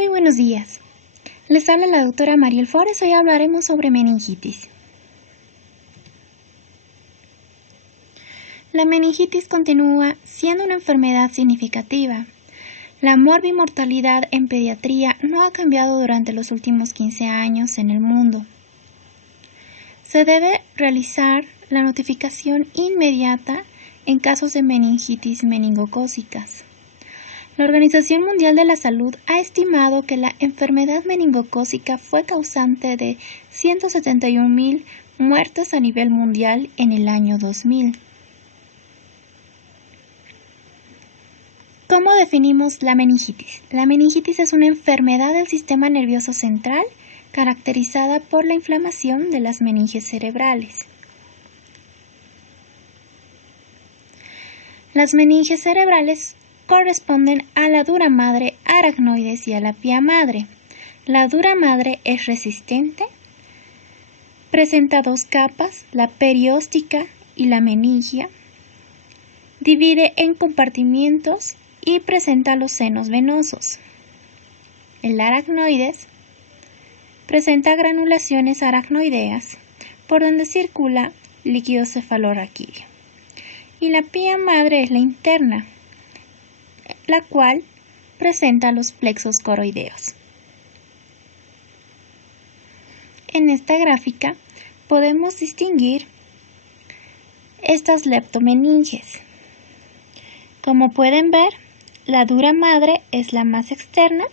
Muy buenos días. Les habla la doctora Mariel Flores. Hoy hablaremos sobre meningitis. La meningitis continúa siendo una enfermedad significativa. La morbimortalidad en pediatría no ha cambiado durante los últimos 15 años en el mundo. Se debe realizar la notificación inmediata en casos de meningitis meningocócicas. La Organización Mundial de la Salud ha estimado que la enfermedad meningocócica fue causante de 171,000 muertes a nivel mundial en el año 2000. ¿Cómo definimos la meningitis? La meningitis es una enfermedad del sistema nervioso central caracterizada por la inflamación de las meninges cerebrales. Las meninges cerebrales corresponden a la dura madre aracnoides y a la pía madre. La dura madre es resistente, presenta dos capas, la perióstica y la meningia, divide en compartimientos y presenta los senos venosos. El aracnoides presenta granulaciones aracnoideas por donde circula líquido cefalorraquídeo. Y la pía madre es la interna, la cual presenta los plexos coroideos. En esta gráfica podemos distinguir estas leptomeninges. Como pueden ver, la dura madre es la más externa.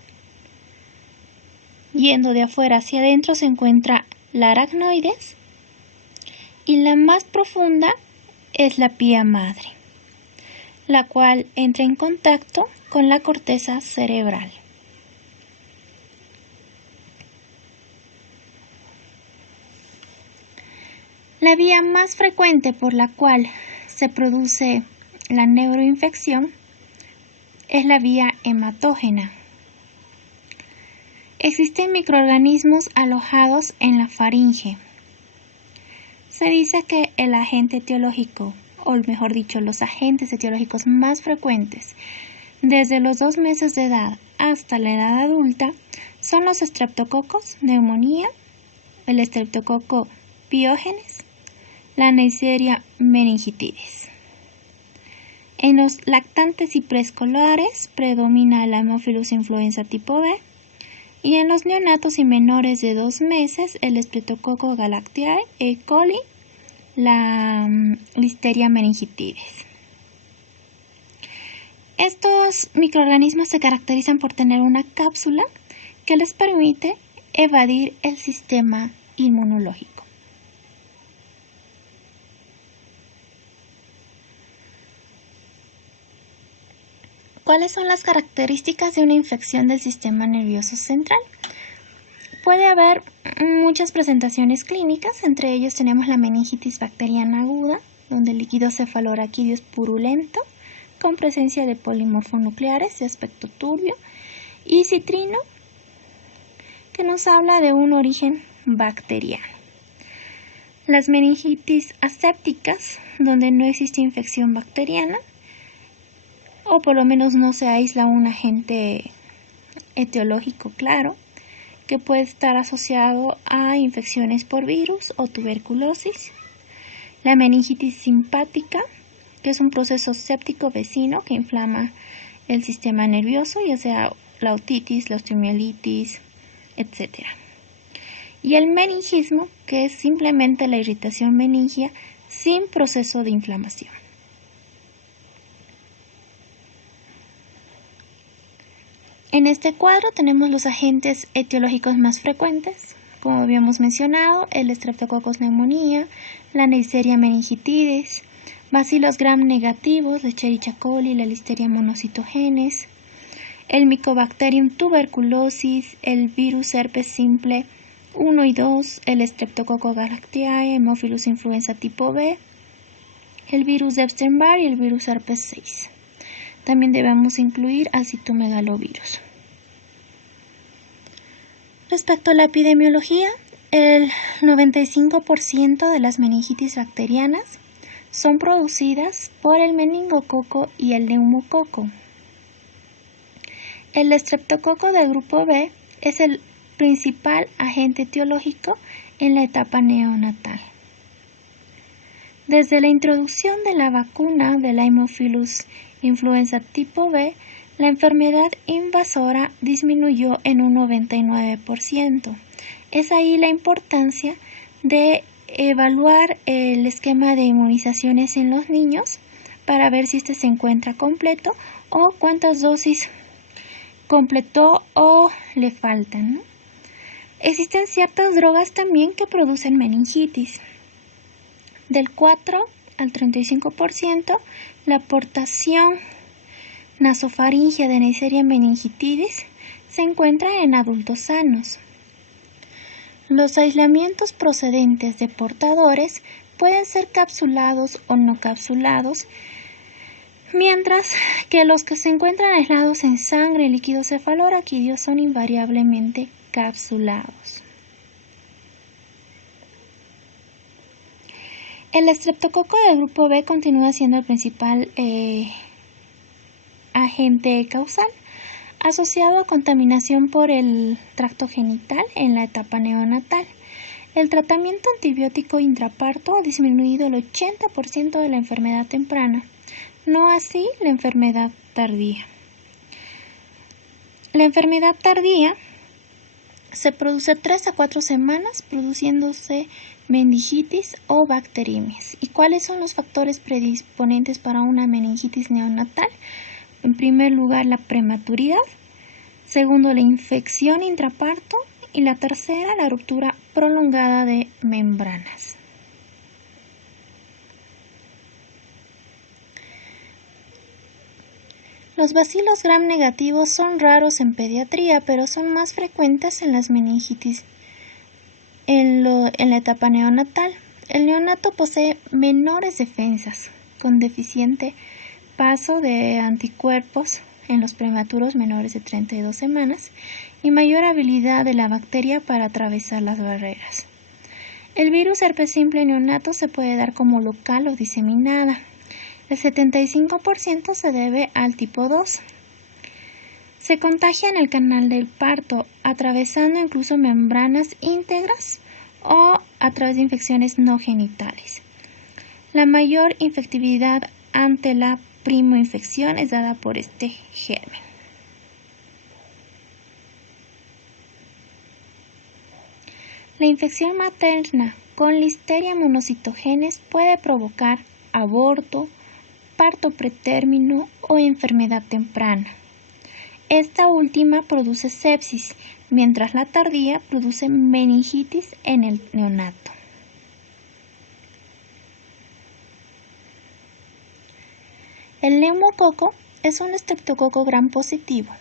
Yendo de afuera hacia adentro se encuentra la aracnoides y la más profunda es la pía madre, la cual entra en contacto con la corteza cerebral. La vía más frecuente por la cual se produce la neuroinfección es la vía hematógena. Existen microorganismos alojados en la faringe. Se dice que el agente etiológico, o mejor dicho, los agentes etiológicos más frecuentes desde los 2 meses de edad hasta la edad adulta son los estreptococos, neumonía, el estreptococo piógenes, la Neisseria meningitidis. En los lactantes y preescolares predomina la Haemophilus influenza tipo B y en los neonatos y menores de 2 meses el Streptococcus galactiae, E. coli, la Listeria meningitidis. Estos microorganismos se caracterizan por tener una cápsula que les permite evadir el sistema inmunológico. ¿Cuáles son las características de una infección del sistema nervioso central? Puede haber muchas presentaciones clínicas, entre ellos tenemos la meningitis bacteriana aguda, donde el líquido cefalorraquídeo es purulento, con presencia de polimorfonucleares de aspecto turbio, y citrino, que nos habla de un origen bacteriano. Las meningitis asépticas, donde no existe infección bacteriana, o por lo menos no se aísla un agente etiológico claro, que puede estar asociado a infecciones por virus o tuberculosis. La meningitis simpática, que es un proceso séptico vecino que inflama el sistema nervioso, ya sea la otitis, la osteomielitis, etc. Y el meningismo, que es simplemente la irritación meningia sin proceso de inflamación. En este cuadro tenemos los agentes etiológicos más frecuentes, como habíamos mencionado, el Streptococcus pneumoniae, la Neisseria meningitidis, Bacillus gram negativos, la Escherichia coli, la Listeria monocytogenes, el Mycobacterium tuberculosis, el virus herpes simple 1 y 2, el Streptococcus galactiae, Haemophilus influenza tipo B, el virus Epstein-Barr y el virus herpes 6. También debemos incluir al citomegalovirus. Respecto a la epidemiología, el 95% de las meningitis bacterianas son producidas por el meningococo y el neumococo. El estreptococo del grupo B es el principal agente etiológico en la etapa neonatal. Desde la introducción de la vacuna del Haemophilus influenza tipo B, la enfermedad invasora disminuyó en un 99%. Es ahí la importancia de evaluar el esquema de inmunizaciones en los niños para ver si este se encuentra completo o cuántas dosis completó o le faltan, ¿no? Existen ciertas drogas también que producen meningitis. Del 4 al 35%, la aportación nasofaringea de Neisseria meningitidis se encuentra en adultos sanos. Los aislamientos procedentes de portadores pueden ser capsulados o no capsulados, mientras que los que se encuentran aislados en sangre y líquido cefalorraquídeo son invariablemente capsulados. El estreptococo del grupo B continúa siendo el principal agente causal, asociado a contaminación por el tracto genital en la etapa neonatal. El tratamiento antibiótico intraparto ha disminuido el 80% de la enfermedad temprana, no así la enfermedad tardía. La enfermedad tardía se produce 3 a 4 semanas produciéndose meningitis o bacteremias. ¿Y cuáles son los factores predisponentes para una meningitis neonatal? En primer lugar, la prematuridad. Segundo, la infección intraparto. Y la tercera, la ruptura prolongada de membranas. Los bacilos gram negativos son raros en pediatría, pero son más frecuentes en las meningitis en la etapa neonatal. El neonato posee menores defensas, con deficiente paso de anticuerpos en los prematuros menores de 32 semanas y mayor habilidad de la bacteria para atravesar las barreras. El virus herpes simple neonato se puede dar como local o diseminada. El 75% se debe al tipo 2. Se contagia en el canal del parto, atravesando incluso membranas íntegras o a través de infecciones no genitales. La mayor infectividad ante la primoinfección es dada por este germen. La infección materna con Listeria monocitogenes puede provocar aborto, parto pretérmino o enfermedad temprana. Esta última produce sepsis, mientras la tardía produce meningitis en el neonato. El neumococo es un estreptococo gram positivo.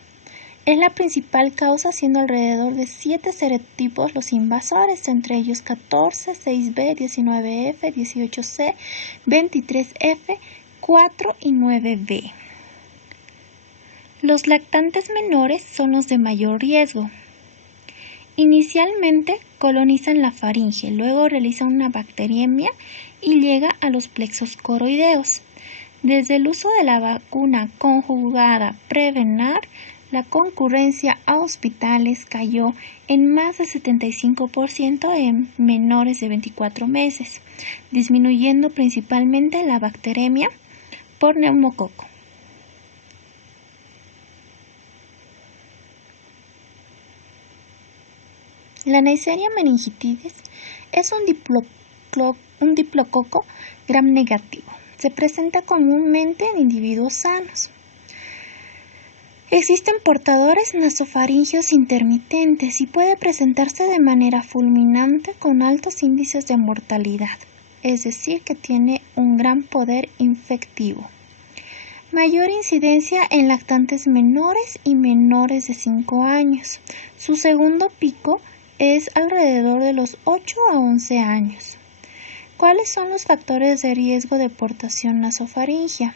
Es la principal causa, siendo alrededor de 7 serotipos los invasores, entre ellos 14, 6b, 19f, 18c, 23f, 4 y 9b. Los lactantes menores son los de mayor riesgo. Inicialmente colonizan la faringe, luego realizan una bacteriemia y llega a los plexos coroideos. Desde el uso de la vacuna conjugada Prevenar, la concurrencia a hospitales cayó en más del 75% en menores de 24 meses, disminuyendo principalmente la bacteremia por neumococo. La Neisseria meningitidis es un diplococo gram negativo. Se presenta comúnmente en individuos sanos. Existen portadores nasofaringeos intermitentes y puede presentarse de manera fulminante con altos índices de mortalidad, es decir, que tiene un gran poder infectivo. Mayor incidencia en lactantes menores y menores de 5 años. Su segundo pico es alrededor de los 8 a 11 años. ¿Cuáles son los factores de riesgo de portación nasofaringea?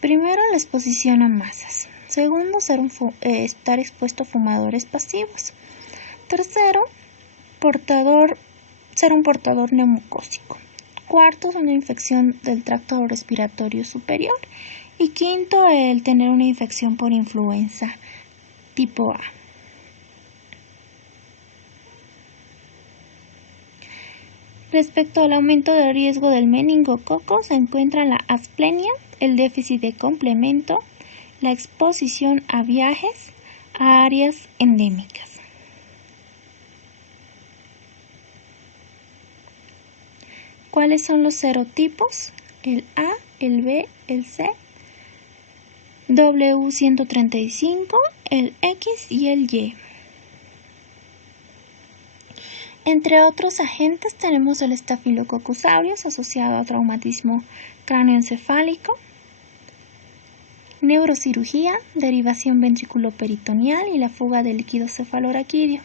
Primero, la exposición a masas. Segundo, estar expuesto a fumadores pasivos. Tercero, ser un portador neumocócico. Cuarto, una infección del tracto respiratorio superior. Y quinto, el tener una infección por influenza tipo A. Respecto al aumento del riesgo del meningococo, se encuentra la asplenia, el déficit de complemento, la exposición a viajes a áreas endémicas. ¿Cuáles son los serotipos? El A, el B, el C, W135, el X y el Y. Entre otros agentes tenemos el Staphylococcus aureus asociado a traumatismo cráneoencefálico, neurocirugía, derivación ventriculoperitoneal y la fuga de líquido cefaloraquídeo.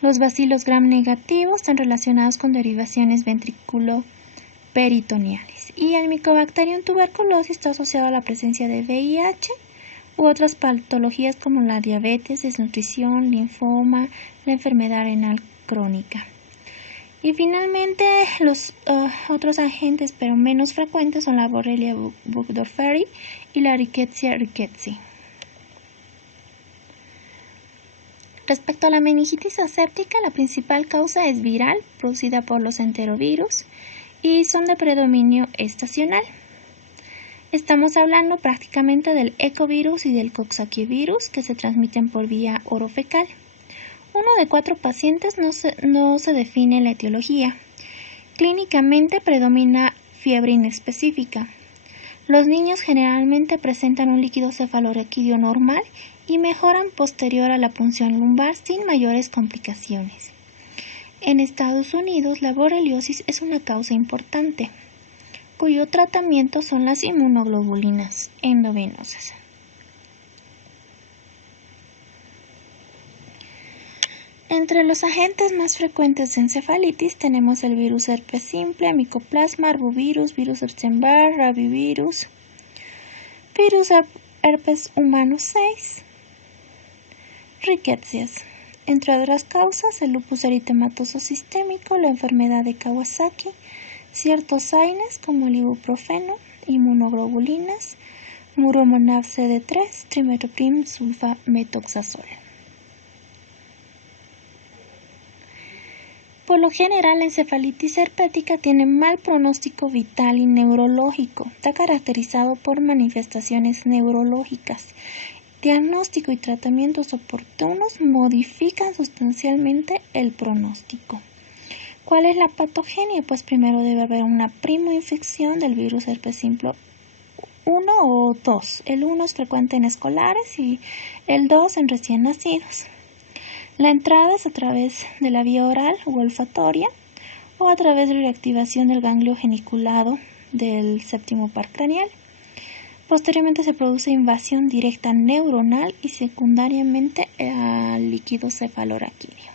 Los bacilos gram negativos están relacionados con derivaciones ventriculoperitoneales. Y el Mycobacterium tuberculosis está asociado a la presencia de VIH u otras patologías como la diabetes, desnutrición, linfoma, la enfermedad renal crónica. Y finalmente, los otros agentes, pero menos frecuentes, son la Borrelia burgdorferi y la Rickettsia rickettsii. Respecto a la meningitis aséptica, la principal causa es viral, producida por los enterovirus, y son de predominio estacional. Estamos hablando prácticamente del ecovirus y del coxsackievirus, que se transmiten por vía orofecal. Uno de 4 pacientes no se define la etiología. Clínicamente predomina fiebre inespecífica. Los niños generalmente presentan un líquido cefaloraquídeo normal y mejoran posterior a la punción lumbar sin mayores complicaciones. En Estados Unidos, la borreliosis es una causa importante, cuyo tratamiento son las inmunoglobulinas endovenosas. Entre los agentes más frecuentes de encefalitis tenemos el virus herpes simple, Mycoplasma, arbovirus, virus Epstein-Barr, rabivirus, virus herpes humano 6, rickettsias. Entre otras causas, el lupus eritematoso sistémico, la enfermedad de Kawasaki, ciertos AINES como el ibuprofeno, inmunoglobulinas, muromonab CD3, trimethoprim sulfametoxazol. Por lo general, la encefalitis herpética tiene mal pronóstico vital y neurológico. Está caracterizado por manifestaciones neurológicas. Diagnóstico y tratamientos oportunos modifican sustancialmente el pronóstico. ¿Cuál es la patogenia? Pues primero debe haber una primoinfección del virus herpes simple 1 o 2. El 1 es frecuente en escolares y el 2 en recién nacidos. La entrada es a través de la vía oral o olfatoria o a través de la reactivación del ganglio geniculado del séptimo par craneal. Posteriormente se produce invasión directa neuronal y secundariamente al líquido cefaloraquídeo.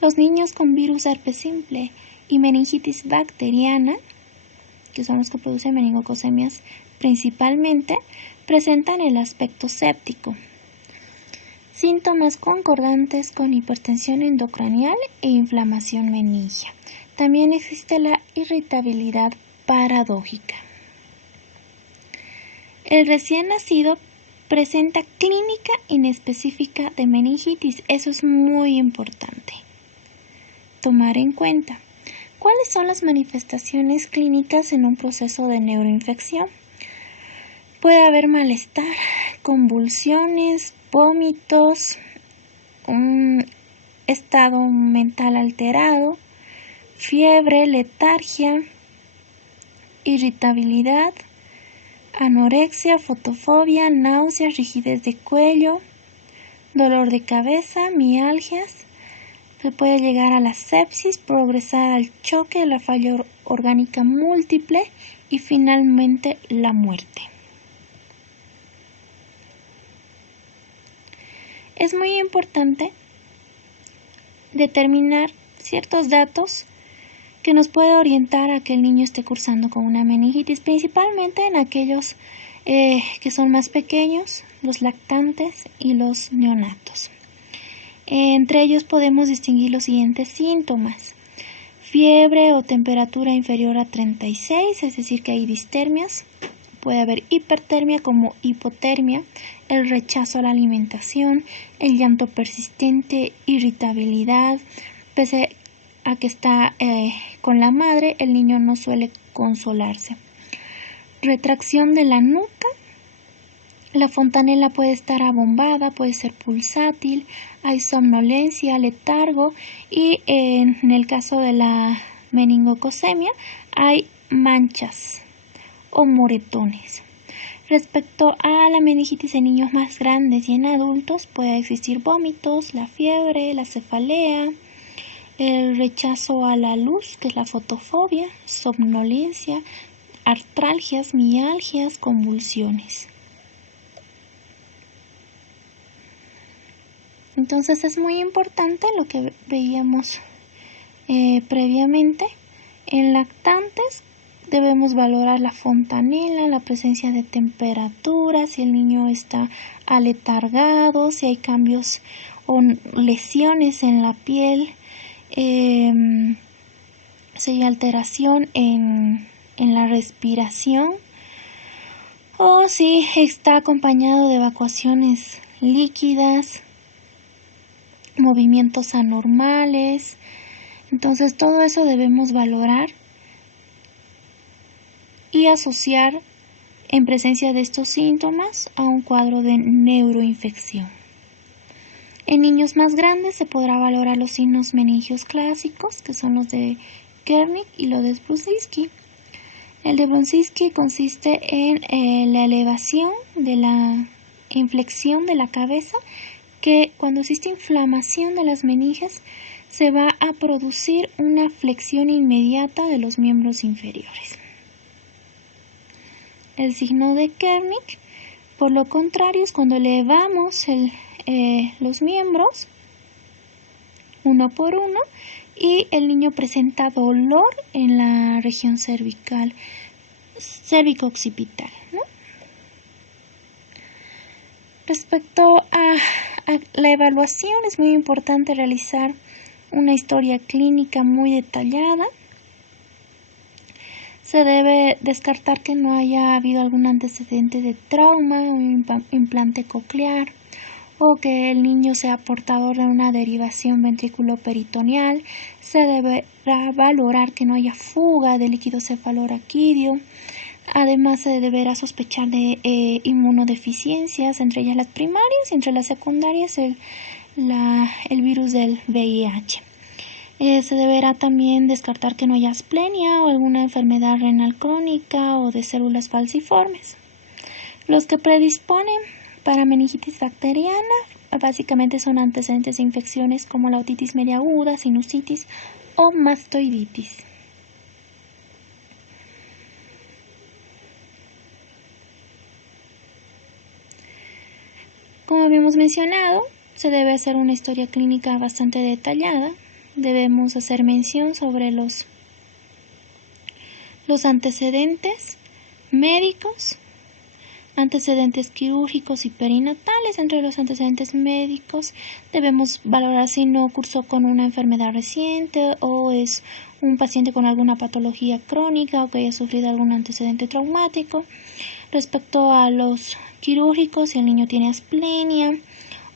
Los niños con virus herpes simple y meningitis bacteriana, que son los que producen meningococemias principalmente, presentan el aspecto séptico. Síntomas concordantes con hipertensión endocranial e inflamación meningia. También existe la irritabilidad paradójica. El recién nacido presenta clínica inespecífica de meningitis. Eso es muy importante tomar en cuenta. ¿Cuáles son las manifestaciones clínicas en un proceso de neuroinfección? Puede haber malestar, convulsiones, vómitos, un estado mental alterado, fiebre, letargia, irritabilidad, anorexia, fotofobia, náuseas, rigidez de cuello, dolor de cabeza, mialgias. Se puede llegar a la sepsis, progresar al choque, la falla orgánica múltiple y finalmente la muerte. Es muy importante determinar ciertos datos que nos puede orientar a que el niño esté cursando con una meningitis, principalmente en aquellos que son más pequeños, los lactantes y los neonatos. Entre ellos podemos distinguir los siguientes síntomas: fiebre o temperatura inferior a 36, es decir que hay distermias. Puede haber hipertermia como hipotermia, el rechazo a la alimentación, el llanto persistente, irritabilidad. Pese a que está con la madre, el niño no suele consolarse. Retracción de la nuca. La fontanela puede estar abombada, puede ser pulsátil, hay somnolencia, letargo y en el caso de la meningococcemia hay manchas o moretones. Respecto a la meningitis en niños más grandes y en adultos, puede existir vómitos, la fiebre, la cefalea, el rechazo a la luz, que es la fotofobia, somnolencia, artralgias, mialgias, convulsiones. Entonces es muy importante lo que veíamos previamente. En lactantes debemos valorar la fontanela, la presencia de temperatura, si el niño está aletargado, si hay cambios o lesiones en la piel, si hay alteración en la respiración o si está acompañado de evacuaciones líquidas, movimientos anormales. Entonces todo eso debemos valorar y asociar en presencia de estos síntomas a un cuadro de neuroinfección. En niños más grandes se podrá valorar los signos meningios clásicos, que son los de Kernick y los de Brudzinski. El de Brudzinski consiste en la elevación de la inflexión de la cabeza, que cuando existe inflamación de las meninges se va a producir una flexión inmediata de los miembros inferiores. El signo de Kernick, por lo contrario, es cuando elevamos los miembros uno por uno y el niño presenta dolor en la región cervical, cérvico-occipital, ¿no? Respecto a la evaluación, es muy importante realizar una historia clínica muy detallada. Se debe descartar que no haya habido algún antecedente de trauma, un implante coclear, o que el niño sea portador de una derivación ventriculoperitoneal. Se deberá valorar que no haya fuga de líquido cefaloraquídeo. Además, se deberá sospechar de inmunodeficiencias, entre ellas las primarias y entre las secundarias el virus del VIH. Se deberá también descartar que no haya asplenia o alguna enfermedad renal crónica o de células falciformes. Los que predisponen para meningitis bacteriana básicamente son antecedentes de infecciones como la otitis media aguda, sinusitis o mastoiditis. Como habíamos mencionado, se debe hacer una historia clínica bastante detallada. Debemos hacer mención sobre los antecedentes médicos, antecedentes quirúrgicos y perinatales. Entre los antecedentes médicos debemos valorar si no cursó con una enfermedad reciente o es un paciente con alguna patología crónica o que haya sufrido algún antecedente traumático. Respecto a los quirúrgicos, si el niño tiene asplenia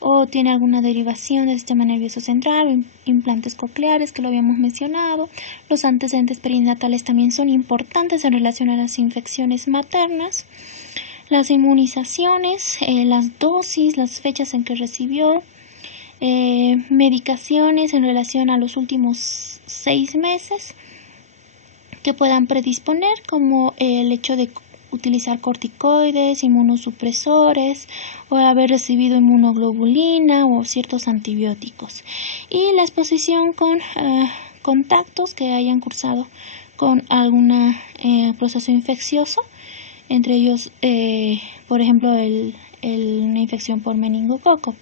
o tiene alguna derivación del sistema nervioso central o implantes cocleares, que lo habíamos mencionado. Los antecedentes perinatales también son importantes en relación a las infecciones maternas. Las inmunizaciones, las dosis, las fechas en que recibió, medicaciones en relación a los últimos 6 meses que puedan predisponer, como el hecho de utilizar corticoides, inmunosupresores o haber recibido inmunoglobulina o ciertos antibióticos. Y la exposición con contactos que hayan cursado con algún proceso infeccioso, entre ellos, por ejemplo, una infección por meningococo.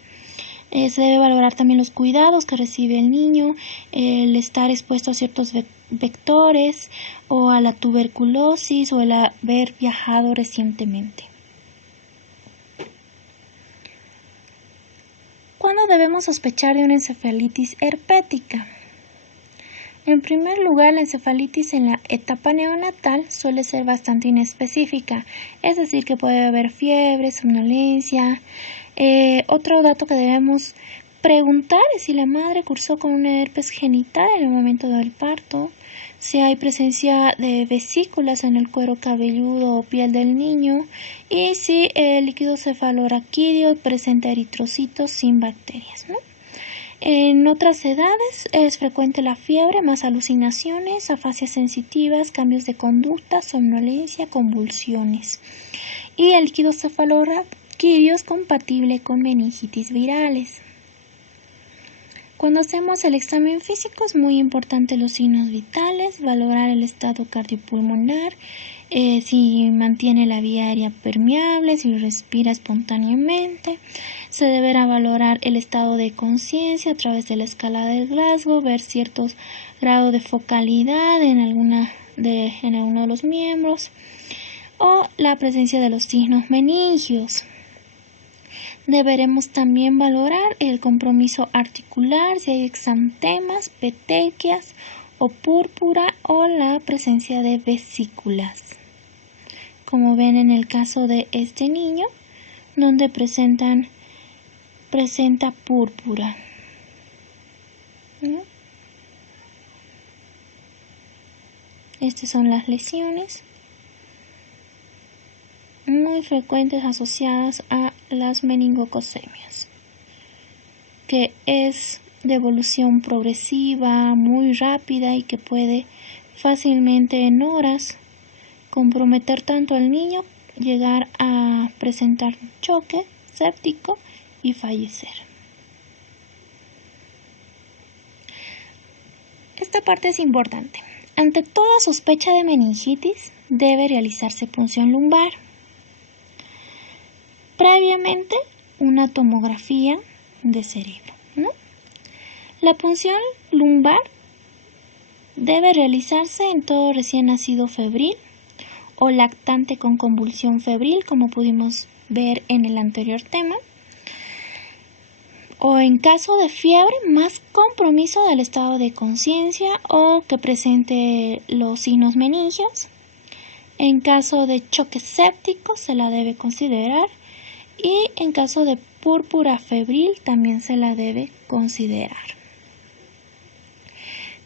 Se debe valorar también los cuidados que recibe el niño, el estar expuesto a ciertos vectores o a la tuberculosis o el haber viajado recientemente. ¿Cuándo debemos sospechar de una encefalitis herpética? En primer lugar, la encefalitis en la etapa neonatal suele ser bastante inespecífica, es decir, que puede haber fiebre, somnolencia. Otro dato que debemos preguntar es si la madre cursó con una herpes genital en el momento del parto, si hay presencia de vesículas en el cuero cabelludo o piel del niño y si el líquido cefalorraquídeo presenta eritrocitos sin bacterias, ¿no? En otras edades es frecuente la fiebre, más alucinaciones, afasias sensitivas, cambios de conducta, somnolencia, convulsiones. Y el líquido cefalorraquídeo es compatible con meningitis virales. Cuando hacemos el examen físico es muy importante los signos vitales, valorar el estado cardiopulmonar, si mantiene la vía aérea permeable, si respira espontáneamente. Se deberá valorar el estado de conciencia a través de la escala de Glasgow, ver ciertos grados de focalidad en alguno de los miembros o la presencia de los signos meningios. Deberemos también valorar el compromiso articular, si hay exantemas, petequias o púrpura o la presencia de vesículas. Como ven en el caso de este niño, donde presenta púrpura, ¿no? Estas son las lesiones muy frecuentes asociadas a las meningococemias, que es de evolución progresiva, muy rápida y que puede fácilmente en horas comprometer tanto al niño, llegar a presentar choque séptico y fallecer. Esta parte es importante. Ante toda sospecha de meningitis, debe realizarse punción lumbar. Previamente, una tomografía de cerebro, ¿no? La punción lumbar debe realizarse en todo recién nacido febril o lactante con convulsión febril, como pudimos ver en el anterior tema, o en caso de fiebre más compromiso del estado de conciencia o que presente los signos meningios. En caso de choque séptico se la debe considerar y en caso de púrpura febril también se la debe considerar.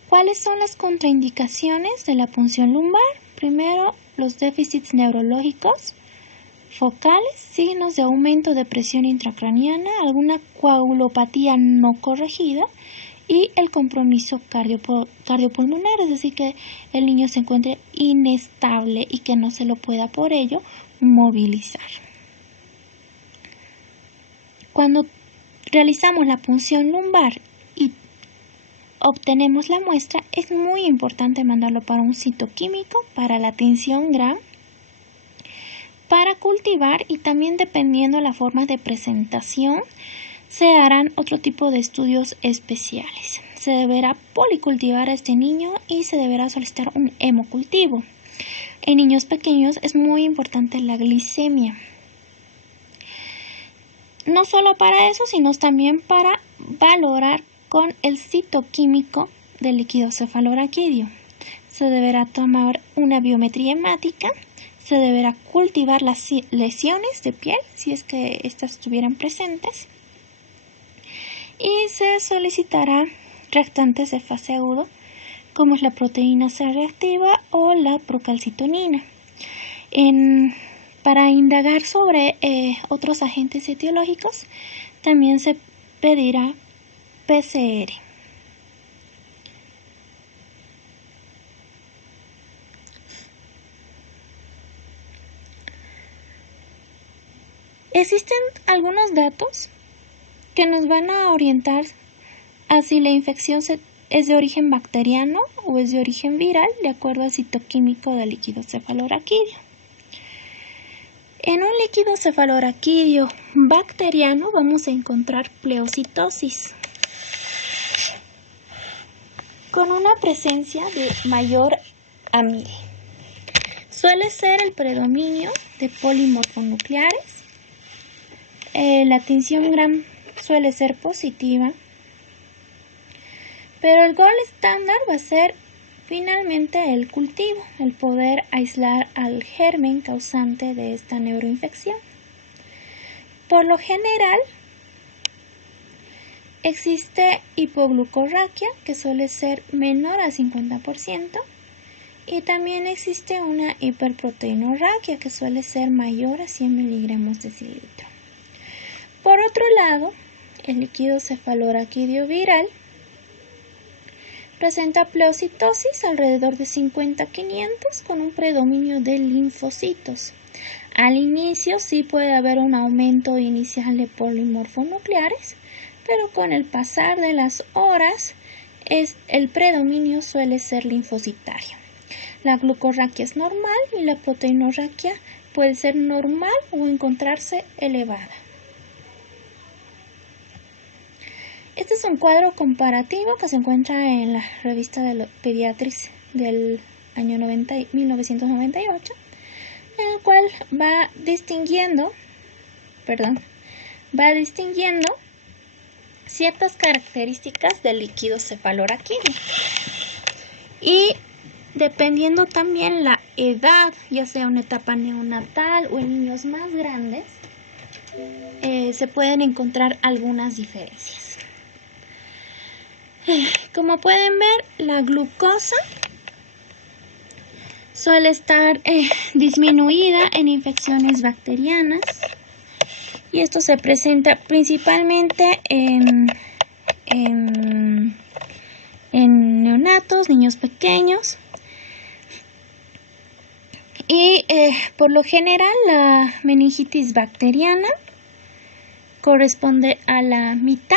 ¿Cuáles son las contraindicaciones de la punción lumbar? Primero, los déficits neurológicos focales, signos de aumento de presión intracraniana, alguna coagulopatía no corregida y el compromiso cardiopulmonar, es decir, que el niño se encuentre inestable y que no se lo pueda por ello movilizar. Cuando realizamos la punción lumbar y obtenemos la muestra, es muy importante mandarlo para un citoquímico, para la tinción Gram, para cultivar y también dependiendo de la forma de presentación, se harán otro tipo de estudios especiales. Se deberá policultivar a este niño y se deberá solicitar un hemocultivo. En niños pequeños es muy importante la glicemia. No solo para eso, sino también para valorar con el citoquímico del líquido cefalorraquídeo. Se deberá tomar una biometría hemática, se deberá cultivar las lesiones de piel, si es que estas estuvieran presentes, y se solicitará reactantes de fase agudo, como es la proteína C reactiva o la procalcitonina. Para indagar sobre otros agentes etiológicos, también se pedirá PCR. Existen algunos datos que nos van a orientar a si la infección es de origen bacteriano o es de origen viral, de acuerdo al citoquímico del líquido cefalorraquídeo. En un líquido cefalorraquídeo bacteriano vamos a encontrar pleocitosis con una presencia de mayor amide. Suele ser el predominio de polimorfonucleares. La tinción Gram suele ser positiva. Pero el gol estándar va a ser finalmente el cultivo, el poder aislar al germen causante de esta neuroinfección. Por lo general, existe hipoglucorraquia, que suele ser menor al 50%, y también existe una hiperproteinorraquia, que suele ser mayor a 100 miligramos decilitro. Por otro lado, el líquido cefalorraquídeo viral presenta pleocitosis alrededor de 50-500 con un predominio de linfocitos. Al inicio sí puede haber un aumento inicial de polimorfonucleares, pero con el pasar de las horas el predominio suele ser linfocitario. La glucorraquia es normal y la proteinorraquia puede ser normal o encontrarse elevada. Este es un cuadro comparativo que se encuentra en la revista de Pediatrics del año 1998, en el cual va distinguiendo ciertas características del líquido cefalorraquídeo. Y dependiendo también la edad, ya sea una etapa neonatal o en niños más grandes, se pueden encontrar algunas diferencias. Como pueden ver, la glucosa suele estar disminuida en infecciones bacterianas, y esto se presenta principalmente en neonatos, niños pequeños, y por lo general la meningitis bacteriana corresponde a la mitad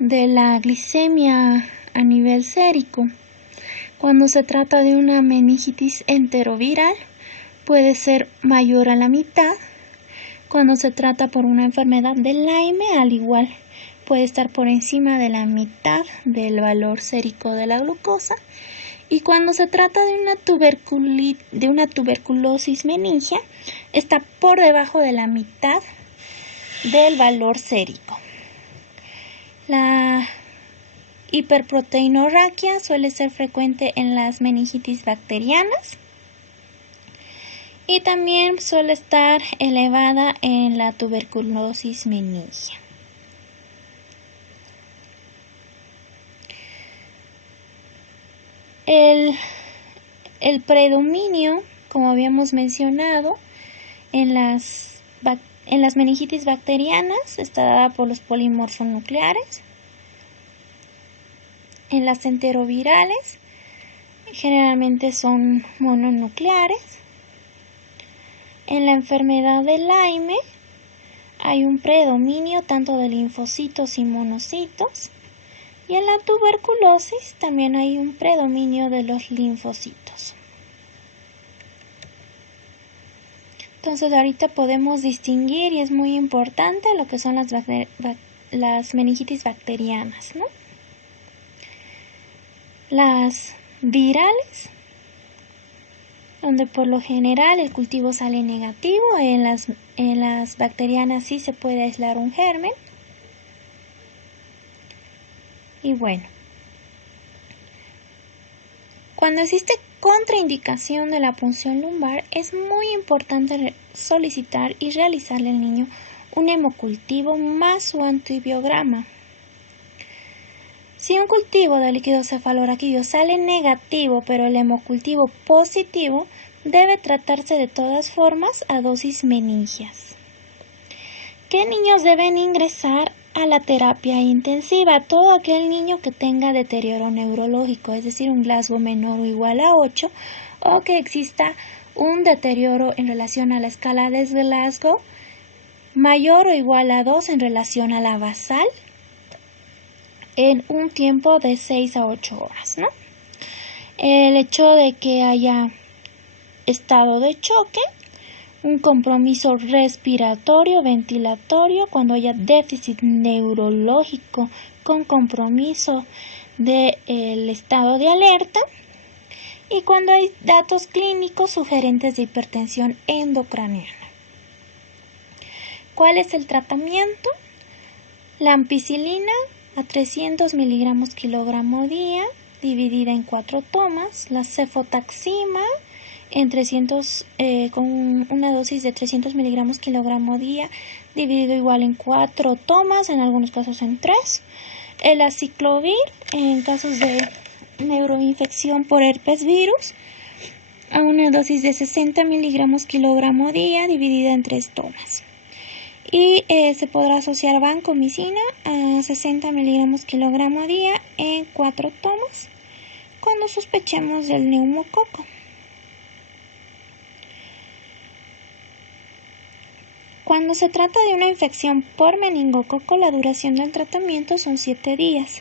de la glicemia a nivel sérico. Cuando se trata de una meningitis enteroviral, puede ser mayor a la mitad. Cuando se trata por una enfermedad de Lyme, al igual, puede estar por encima de la mitad del valor sérico de la glucosa. Y cuando se trata de una tuberculosis meningia, está por debajo de la mitad del valor sérico. La hiperproteinorraquia suele ser frecuente en las meningitis bacterianas y también suele estar elevada en la tuberculosis meningia. El predominio, como habíamos mencionado, en las meningitis bacterianas está dada por los polimorfonucleares. En las enterovirales generalmente son mononucleares. En la enfermedad de Lyme hay un predominio tanto de linfocitos y monocitos. Y en la tuberculosis también hay un predominio de los linfocitos. Entonces ahorita podemos distinguir, y es muy importante, lo que son las meningitis bacterianas, ¿no? Las virales, donde por lo general el cultivo sale negativo. En las bacterianas sí se puede aislar un germen. Y bueno, cuando existe contraindicación de la punción lumbar, es muy importante solicitar y realizarle al niño un hemocultivo más su antibiograma. Si un cultivo de líquido cefalorraquídeo sale negativo, pero el hemocultivo positivo, debe tratarse de todas formas a dosis meningias. ¿Qué niños deben ingresar a la terapia intensiva? Todo aquel niño que tenga deterioro neurológico, es decir, un Glasgow menor o igual a 8, o que exista un deterioro en relación a la escala de Glasgow mayor o igual a 2 en relación a la basal en un tiempo de 6 a 8 horas, ¿no? El hecho de que haya estado de choque, un compromiso respiratorio, ventilatorio, cuando haya déficit neurológico con compromiso del estado de alerta, y cuando hay datos clínicos sugerentes de hipertensión endocraniana. ¿Cuál es el tratamiento? La ampicilina a 300 miligramos kilogramo día, dividida en 4 tomas. La cefotaxima con una dosis de 300 miligramos kilogramo día, dividido igual en 4 tomas, en algunos casos en 3. El aciclovir en casos de neuroinfección por herpes virus, a una dosis de 60 miligramos kilogramo día, dividida en 3 tomas. Y se podrá asociar vancomicina a 60 miligramos kilogramo día en 4 tomas cuando sospechemos del neumococo. Cuando se trata de una infección por meningococo, la duración del tratamiento son 7 días.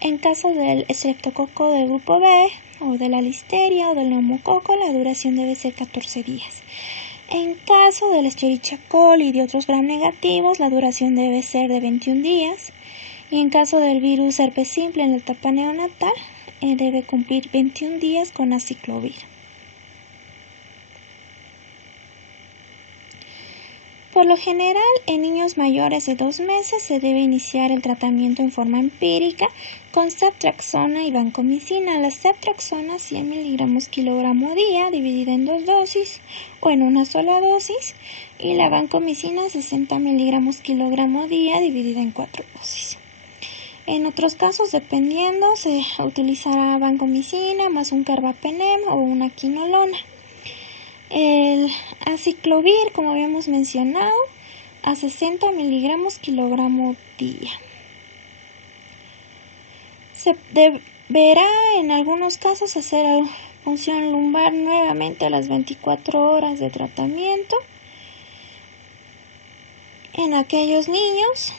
En caso del estreptococo del grupo B, o de la listeria o del neumococo, la duración debe ser 14 días. En caso del Escherichia coli y de otros gram negativos, la duración debe ser de 21 días. Y en caso del virus herpes simple en la etapa neonatal, debe cumplir 21 días con aciclovir. Por lo general, en niños mayores de 2 meses se debe iniciar el tratamiento en forma empírica con ceftriaxona y vancomicina. La ceftriaxona 100 miligramos kilogramo día, dividida en 2 dosis o en una sola dosis, y la vancomicina 60 miligramos kilogramo día, dividida en 4 dosis. En otros casos, dependiendo, se utilizará vancomicina más un carbapenem o una quinolona. El aciclovir, como habíamos mencionado, a 60 miligramos kilogramo día. Se deberá en algunos casos hacer punción lumbar nuevamente a las 24 horas de tratamiento en aquellos niños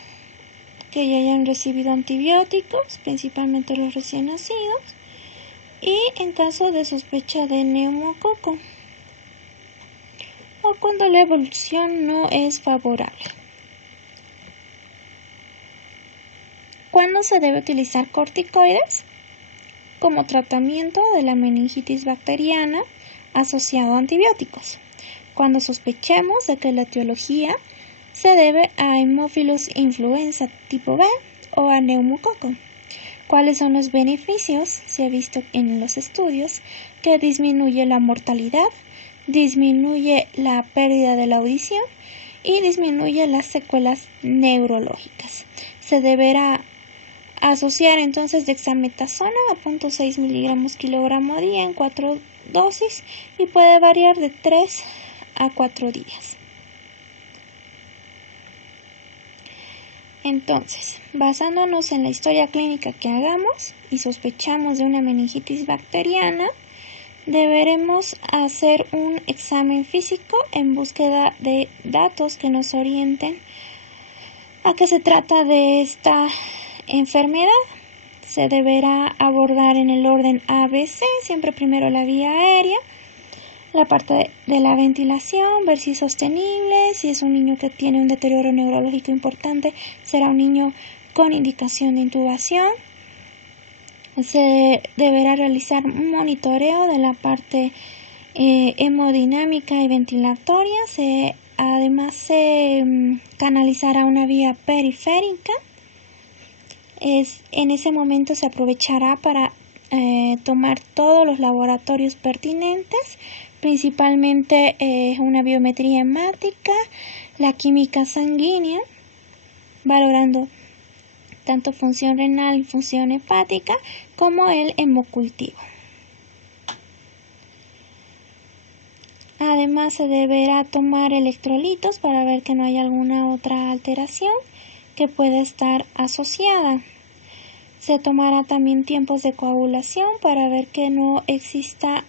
que ya hayan recibido antibióticos, principalmente los recién nacidos, y en caso de sospecha de neumococo, o cuando la evolución no es favorable. ¿Cuándo se debe utilizar corticoides? Como tratamiento de la meningitis bacteriana asociado a antibióticos, cuando sospechemos de que la etiología se debe a Haemophilus influenza tipo B o a neumococo. ¿Cuáles son los beneficios? Se ha visto en los estudios que disminuye la mortalidad, disminuye la pérdida de la audición y disminuye las secuelas neurológicas. Se deberá asociar entonces dexametasona a 0.6 miligramos kilogramo día en 4 dosis y puede variar de 3 a 4 días. Entonces, basándonos en la historia clínica que hagamos y sospechamos de una meningitis bacteriana, deberemos hacer un examen físico en búsqueda de datos que nos orienten a qué se trata de esta enfermedad. Se deberá abordar en el orden ABC, siempre primero la vía aérea, la parte de la ventilación, ver si es sostenible. Si es un niño que tiene un deterioro neurológico importante, será un niño con indicación de intubación. Se deberá realizar un monitoreo de la parte hemodinámica y ventilatoria. Además se canalizará una vía periférica. En ese momento se aprovechará para tomar todos los laboratorios pertinentes, principalmente una biometría hemática, la química sanguínea, valorando tanto función renal y función hepática, como el hemocultivo. Además, se deberá tomar electrolitos para ver que no hay alguna otra alteración que pueda estar asociada. Se tomará también tiempos de coagulación para ver que no exista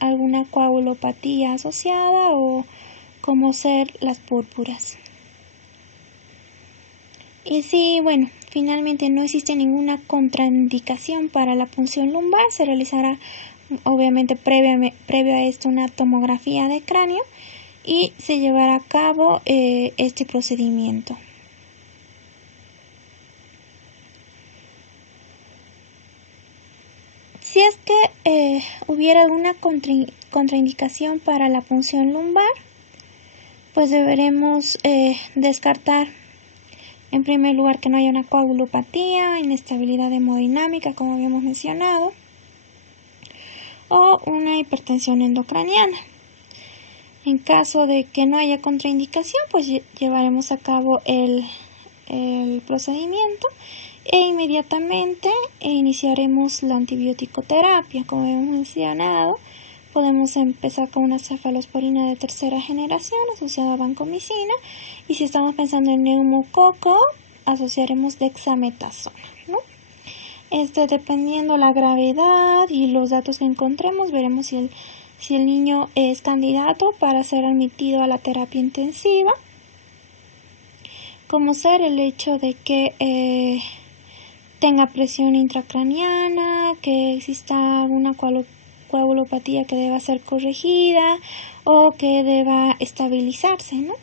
alguna coagulopatía asociada o como ser las púrpuras. Y si, finalmente no existe ninguna contraindicación para la punción lumbar, se realizará obviamente previo a esto una tomografía de cráneo y se llevará a cabo este procedimiento. Si es que hubiera alguna contraindicación para la punción lumbar, pues deberemos descartar En primer lugar, que no haya una coagulopatía, inestabilidad hemodinámica, como habíamos mencionado, o una hipertensión endocraniana. En caso de que no haya contraindicación, pues llevaremos a cabo el procedimiento e inmediatamente iniciaremos la antibiótico-terapia. Como hemos mencionado, podemos empezar con una cefalosporina de tercera generación asociada a vancomicina, y si estamos pensando en neumococo, asociaremos dexametasona, ¿no? Dependiendo la gravedad y los datos que encontremos, veremos si el niño es candidato para ser admitido a la terapia intensiva, como ser el hecho de que tenga presión intracraniana, que exista alguna coagulopatía que deba ser corregida o que deba estabilizarse, ¿no?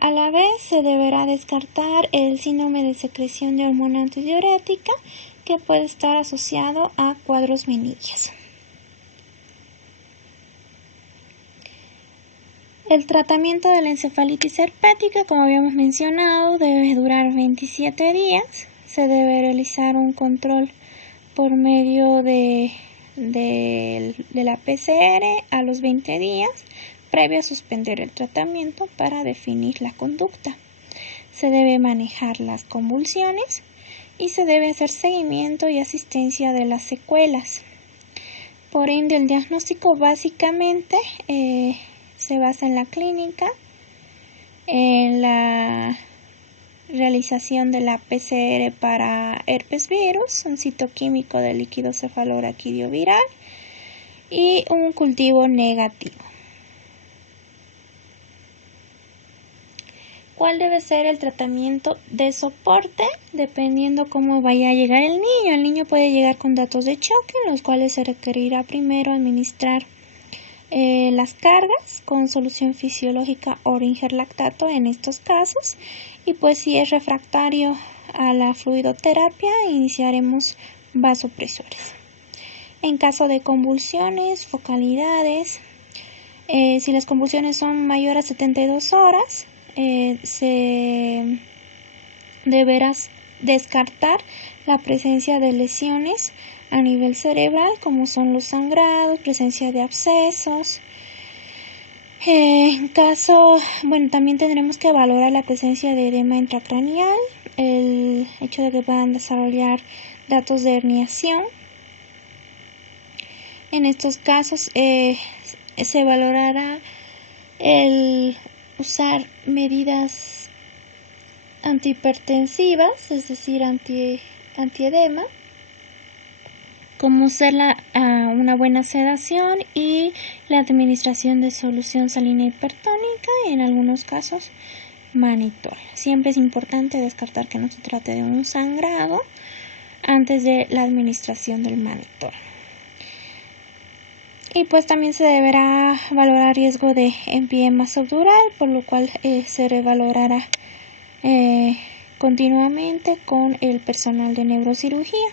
A la vez se deberá descartar el síndrome de secreción de hormona antidiurética, que puede estar asociado a cuadros Menillas. El tratamiento de la encefalitis herpética, como habíamos mencionado, debe durar 27 días. Se debe realizar un control por medio de la PCR a los 20 días, previo a suspender el tratamiento para definir la conducta. Se debe manejar las convulsiones y se debe hacer seguimiento y asistencia de las secuelas. Por ende, el diagnóstico básicamente se basa en la clínica, en la realización de la PCR para herpes virus, un citoquímico del líquido cefaloraquídeo viral y un cultivo negativo. ¿Cuál debe ser el tratamiento de soporte? Dependiendo cómo vaya a llegar el niño. El niño puede llegar con datos de choque, en los cuales se requerirá primero administrar las cargas con solución fisiológica Oringer lactato en estos casos, y pues si es refractario a la fluidoterapia, iniciaremos vasopresores. En caso de convulsiones, focalidades, si las convulsiones son mayores a 72 horas, se deberá descartar la presencia de lesiones a nivel cerebral, como son los sangrados, presencia de abscesos. También tendremos que valorar la presencia de edema intracraneal, el hecho de que puedan desarrollar datos de herniación. En estos casos se valorará el usar medidas antihipertensivas, es decir, antiedema, como ser una buena sedación y la administración de solución salina hipertónica, y en algunos casos mannitol. Siempre es importante descartar que no se trate de un sangrado antes de la administración del mannitol. Y pues también se deberá valorar riesgo de empiema subdural, por lo cual se revalorará continuamente con el personal de neurocirugía.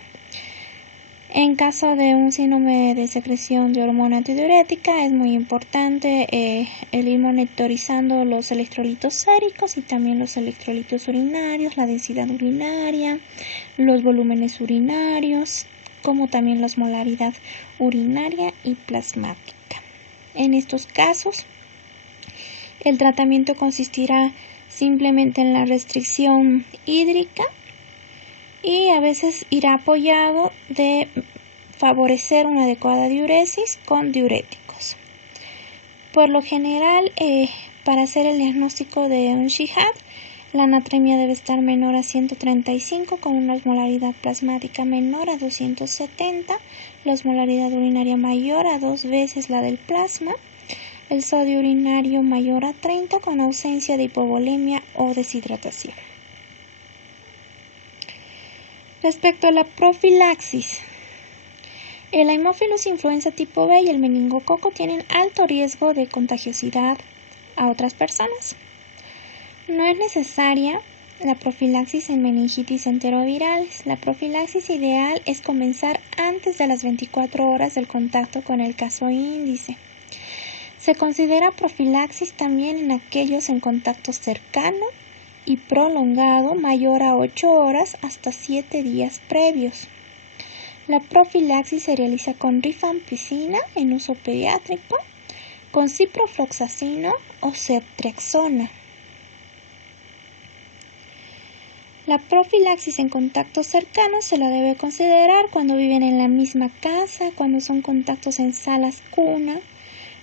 En caso de un síndrome de secreción de hormona antidiurética, es muy importante el ir monitorizando los electrolitos séricos y también los electrolitos urinarios, la densidad urinaria, los volúmenes urinarios, como también la osmolaridad urinaria y plasmática. En estos casos, el tratamiento consistirá simplemente en la restricción hídrica y a veces irá apoyado de favorecer una adecuada diuresis con diuréticos. Por lo general, para hacer el diagnóstico de un SHIHAD, la anatremia debe estar menor a 135 con una osmolaridad plasmática menor a 270, la osmolaridad urinaria mayor a 2 veces la del plasma, el sodio urinario mayor a 30 con ausencia de hipovolemia o deshidratación. Respecto a la profilaxis, el Haemophilus influenza tipo B y el meningococo tienen alto riesgo de contagiosidad a otras personas. No es necesaria la profilaxis en meningitis enterovirales. La profilaxis ideal es comenzar antes de las 24 horas del contacto con el caso índice. Se considera profilaxis también en aquellos en contacto cercano y prolongado mayor a 8 horas hasta 7 días previos. La profilaxis se realiza con rifampicina en uso pediátrico, con ciprofloxacino o ceftriaxona. La profilaxis en contactos cercanos se la debe considerar cuando viven en la misma casa, cuando son contactos en salas cuna,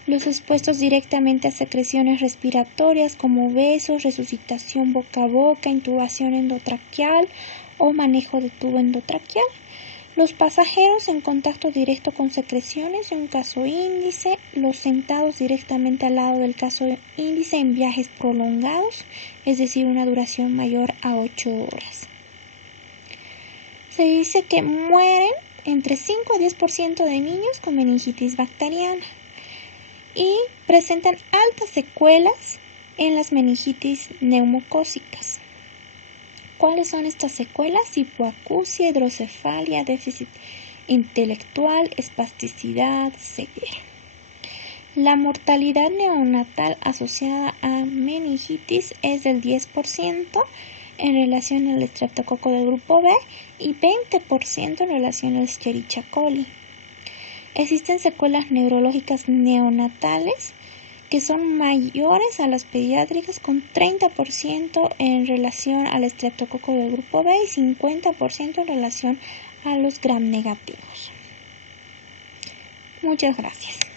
los expuestos directamente a secreciones respiratorias como besos, resucitación boca a boca, intubación endotraqueal o manejo de tubo endotraqueal. Los pasajeros en contacto directo con secreciones en un caso índice, los sentados directamente al lado del caso índice en viajes prolongados, es decir, una duración mayor a 8 horas. Se dice que mueren entre 5 a 10% de niños con meningitis bacteriana y presentan altas secuelas en las meningitis neumocócicas. ¿Cuáles son estas secuelas? Hipoacusia, hidrocefalia, déficit intelectual, espasticidad, ceguera. La mortalidad neonatal asociada a meningitis es del 10% en relación al estreptococo del grupo B y 20% en relación al Escherichia coli. Existen secuelas neurológicas neonatales que son mayores a las pediátricas con 30% en relación al estreptococo del grupo B y 50% en relación a los gram negativos. Muchas gracias.